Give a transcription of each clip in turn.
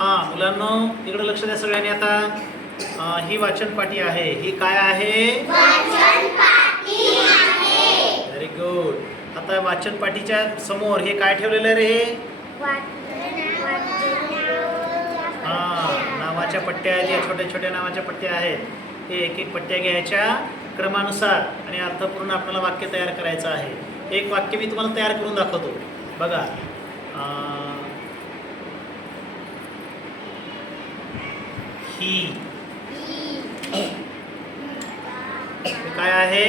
हा मुलांनो इकडे लक्ष द्या सगळ्यांनी आता. ही वाचन पाठी आहे. ही काय आहे? व्हेरी गुड आता वाचन पाठीच्या समोर हे काय ठेवलेलं आहे रे? हा नावाच्या पट्ट्या आहेत. या छोट्या छोट्या नावाच्या पट्ट्या आहेत. ते एक एक पट्ट्या घ्यायच्या क्रमानुसार आणि अर्थपूर्ण आपल्याला वाक्य तयार करायचं आहे. एक वाक्य मी तुम्हाला तयार करून दाखवतो. बघा. ही. काय आहे?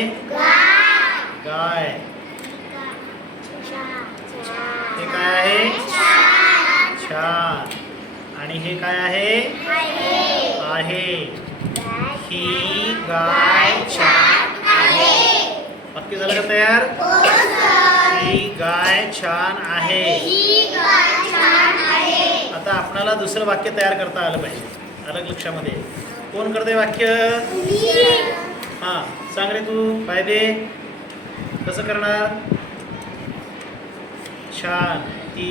गाय. हे काय आहे? छान आणि हे काय आहे? आहे. ही गाय छान आहे. वाक्य झालं का तयार? ही गाय छान आहे. आता आपणाला दुसरं वाक्य तयार करता आलं पाहिजे. अलग लक्षामध्ये कोण करते वाक्य? हा सांग रे तू. फायदे कसं करणार? छान. ती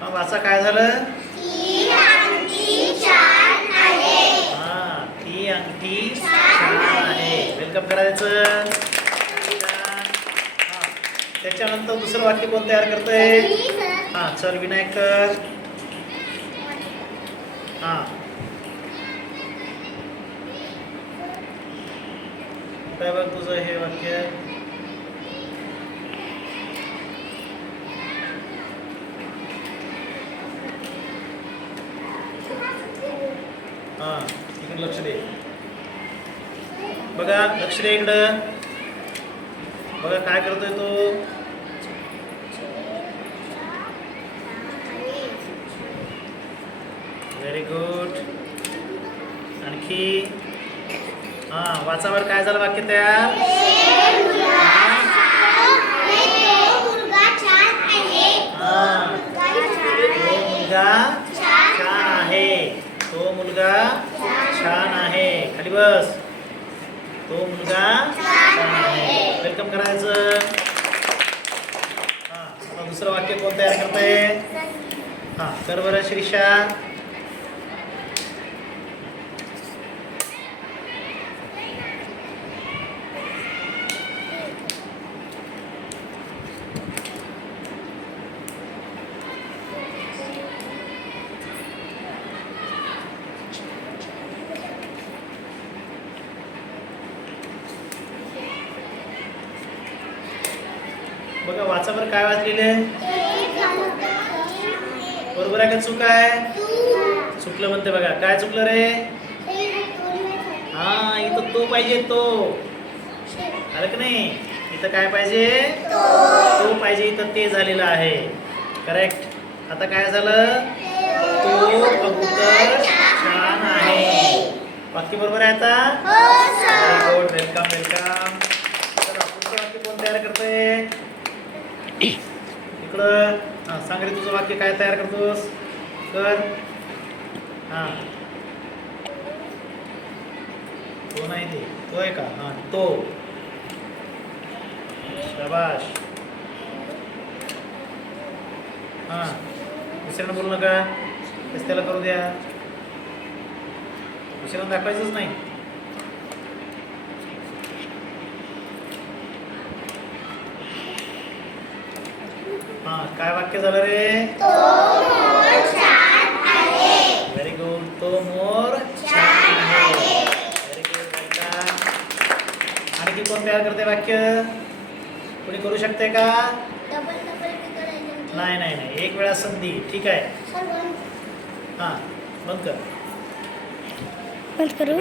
मग वाचा काय झालं? हा ती अंगठी छान आहे. वेलकम करायचं. हा. त्याच्यानंतर दुसरं वाक्य कोण तयार करतंय? हा चल विनायक कर हा. काय बघ तुझं हे वाक्य? हा इकडे लक्ष दे. बघा लक्ष दे इकडं. बघा काय करतोय तो? व्हेरी गुड आणखी? हा वाचावर काय झालं वाक्य तयार? हा. छान आहे. तो मुलगा छान आहे. खाली बस. तो मुलगा छान आहे. वेलकम करायचं. हा दुसरं वाक्य कोण तयार करते हा कर बरं शिरीषा. बघा वाचा बरं काय वाचलेलं आहे? बरोबर आहे का? चूक आहे? चुकलं म्हणते बघा. काय चुकलं रे? हा इथं तो पाहिजे तो. आलं का नाही? इथं काय पाहिजे? तो पाहिजे. इथं ते झालेलं आहे. करेक्ट आता काय झालं? तो कबूतर छान आहे. वाक्य बरोबर आहे आता गुड वेलकम वेलकम तर पुढचं वाक्य कोण तयार करतंय इकडं हां सांग रे तुझं वाक्य काय तयार करतोस? कर. हां. तो नाही ते. तो आहे का? हां तो. शबाश हां. दुसऱ्यानं बोलू नका. त्याला करू द्या. दुसऱ्यानं दाखवायचंच नाही. काय वाक्य झालं रे? व्हेरी गुड तो मोर व्हेरी गुड वेलकम आणखी कोण तयार करते वाक्य? कोणी करू शकते का? नाही नाही नाही. एक वेळा संधी. ठीक आहे. हां. बंद कर. बंद करू?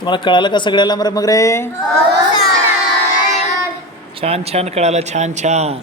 तुम्हाला कळालं का सगळ्याला मग मग रे छान छान कळालं छान छान.